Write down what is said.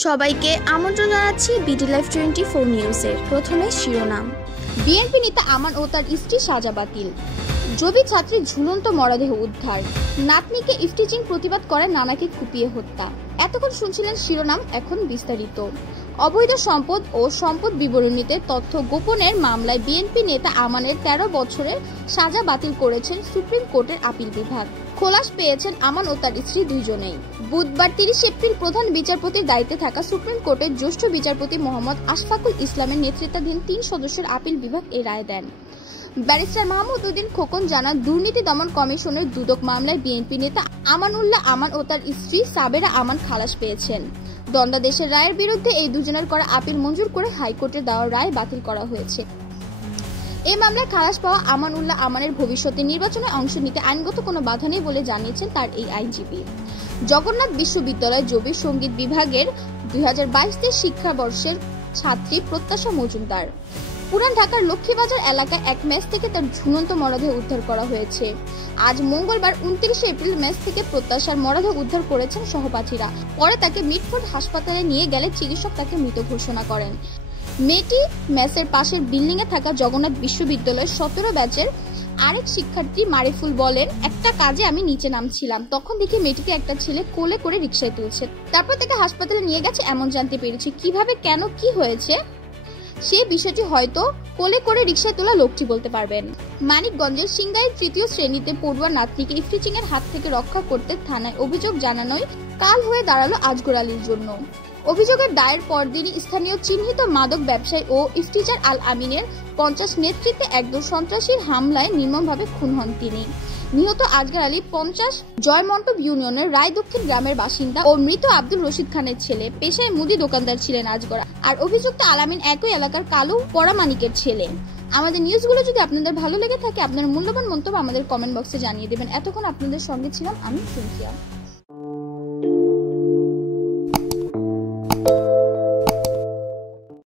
সবাইকে আমন্ত্রণ জানাচ্ছি বিডি লাইভ 24 নিউজের। প্রথমে শিরোনাম। বিএনপি নেতা আমান ও তার স্ত্রী সাজা বাতিল। জবি ছাত্রীর ঝুলন্ত মরদেহ উদ্ধার। নাতনিকে ইফটিজিং প্রতিবাদ করে নানাকে কুপিয়ে হত্যা। এতক্ষণ শুনছিলেন শিরোনাম, এখন বিস্তারিত। অবৈধ সম্পদ ও সম্পদ বিবরণীতে তথ্য গোপনের মামলায় বিএনপি নেতা আমানের 13 বছরের সাজা বাতিল করেছেন সুপ্রিম কোর্টের আপিল বিভাগ। খোলাস পেয়েছেন আমান ও তার স্ত্রী দুইজনেই। বুধবার 30 এপ্রিল প্রধান বিচারপতির দায়িত্বে থাকা সুপ্রিম কোর্টের জ্যেষ্ঠ বিচারপতি মোহাম্মদ আশফাকুল ইসলামের নেতৃত্বাধীন 3 সদস্যের আপিল বিভাগ এই রায় দেন। ব্যারিস্টার মাহমুদ উদ্দিন খোকন জানান, দুর্নীতি দমন কমিশনের দুদক মামলায় বিএনপি নেতা আমানুল্লাহ আমান ও তার স্ত্রী সাবেরা আমান খালাস পেয়েছেন। দণ্ডাদেশের রায়ের বিরুদ্ধে এই দুজনের করা আপিল মঞ্জুর করে হাইকোর্টের দেওয়া রায় বাতিল করা হয়েছে। এই মামলায় খালাস পাওয়া আমানুল্লাহ আমানের ভবিষ্যতে নির্বাচনে অংশ নিতে আইনগত কোনো বাধা নেই বলে জানিয়েছেন তার এই আইনজীবী। জগন্নাথ বিশ্ববিদ্যালয় জবি সঙ্গীত বিভাগের 2022-23 শিক্ষাবর্ষের ছাত্রী প্রত্যাশা মজুমদার। পুরান ঢাকার লক্ষ্মীবাজার এলাকায় এক মেস থেকে তার ঝুলন্ত মরদেহ উদ্ধার করা হয়েছে। আজ মঙ্গলবার 29 এপ্রিল মেস থেকে প্রত্যাশার মরদেহ উদ্ধার করেছেন সহপাঠীরা। পরে তাকে মিটফোর্ড হাসপাতালে নিয়ে গেলে চিকিৎসক তাকে মৃত ঘোষণা করেন। মেয়েটি মেসের পাশের বিল্ডিং এ থাকা জগন্নাথ বিশ্ববিদ্যালয়ের 17 ব্যাচের আরেক শিক্ষার্থী মারিফুল বলেন, একটা কাজে আমি নিচে নামছিলাম, তখন দেখি মেয়েটিকে একটা ছেলে কোলে করে রিকশায় তুলছে। তারপর তাকে হাসপাতালে নিয়ে গেছে এমন জানতে পেরেছি। কিভাবে, কেন, কি হয়েছে সেই বিষয়টি হয়তো কোলে করে রিকশায় তোলা লোকটি বলতে পারবেন। মানিকগঞ্জের সিংগাইর 3য় শ্রেণীতে পড়ুয়া নাতনিকে ইফটিজিং এর হাত থেকে রক্ষা করতে থানায় অভিযোগ জানানোই কাল হয়ে দাঁড়ালো আজগর আলীর জন্য। অভিযোগের দায়ের পরদিনই স্থানীয় চিহ্নিত মাদক ব্যবসায়ী ও ইফতিজার আল আমিনের 50 নেতৃত্বে একদল সন্ত্রাসীর হামলায় নির্মমভাবে খুন হন তিনি। নিহত আজগর আলী 50 জয়মন্টপ ইউনিয়নের রায় দক্ষিণ গ্রামের বাসিন্দা ও মৃত আব্দুল রশিদ খানের ছেলে। পেশায় মুদি দোকানদার ছিলেন আজগর, আর অভিযুক্ত আলামিন একই এলাকার কালু পরামানিকের ছেলে। আমাদের নিউজগুলো যদি আপনাদের ভালো লেগে থাকে, আপনার মূল্যবান মন্তব্য আমাদের কমেন্ট বক্সে জানিয়ে দেবেন। এতক্ষণ আপনাদের সঙ্গে ছিলাম আমি সিনথিয়া।